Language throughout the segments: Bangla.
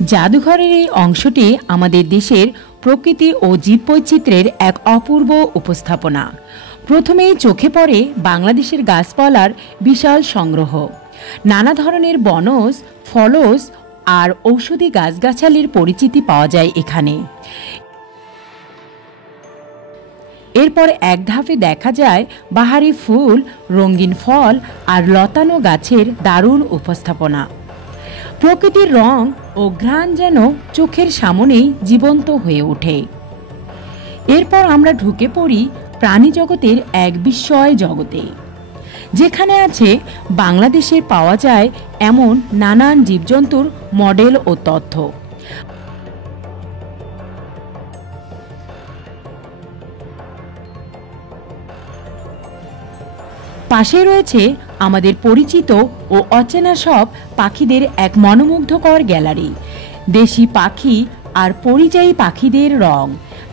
জাদুঘরের এই অংশটি আমাদের দেশের প্রকৃতি ও জীববৈচিত্র্যের এক অপূর্ব উপস্থাপনা। প্রথমেই চোখে পড়ে বাংলাদেশের গাছপালার বিশাল সংগ্রহ। নানা ধরনের বনজ, ফলজ আর ঔষধি গাছগাছালির পরিচিতি পাওয়া যায় এখানে। এরপর এক ধাপে দেখা যায় বাহারি ফুল, রঙিন ফল আর লতানো গাছের দারুণ উপস্থাপনা। প্রকৃতির রং ও ঘ্রাণ যেন চোখের সামনেই জীবন্ত হয়ে ওঠে। এরপর আমরা ঢুকে পড়ি প্রাণী জগতের এক বিস্ময় জগতে, যেখানে আছে বাংলাদেশের পাওয়া যায় এমন নানান জীবজন্তুর মডেল ও তথ্য। পাশে রয়েছে আমাদের পরিচিত ও অচেনা সব পাখিদের এক মনোমুগ্ধকর গ্যালারি। দেশি পাখি আর পরিযায়ী পাখিদের রং,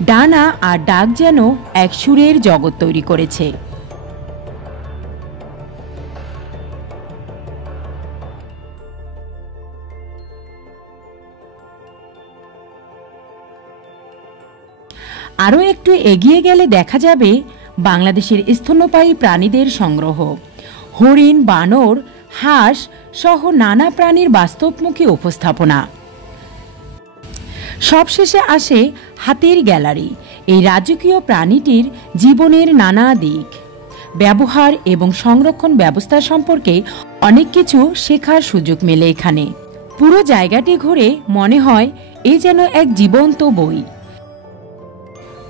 ডানা আর ডাক যেন এক সুরের জগৎ তৈরি করেছে। আরও একটু এগিয়ে গেলে দেখা যাবে বাংলাদেশের স্তন্যপায়ী প্রাণীদের সংগ্রহ। হরিণ, বানর, হাঁস সহ নানা প্রাণীর বাস্তবমুখী উপস্থাপনা। সবশেষে আসে হাতির গ্যালারি। এই রাজকীয় প্রাণীটির জীবনের নানা দিক, ব্যবহার এবং সংরক্ষণ ব্যবস্থা সম্পর্কে অনেক কিছু শেখার সুযোগ মেলে এখানে। পুরো জায়গাটি ঘুরে মনে হয় এ যেন এক জীবন্ত বই।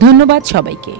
ধন্যবাদ সবাইকে।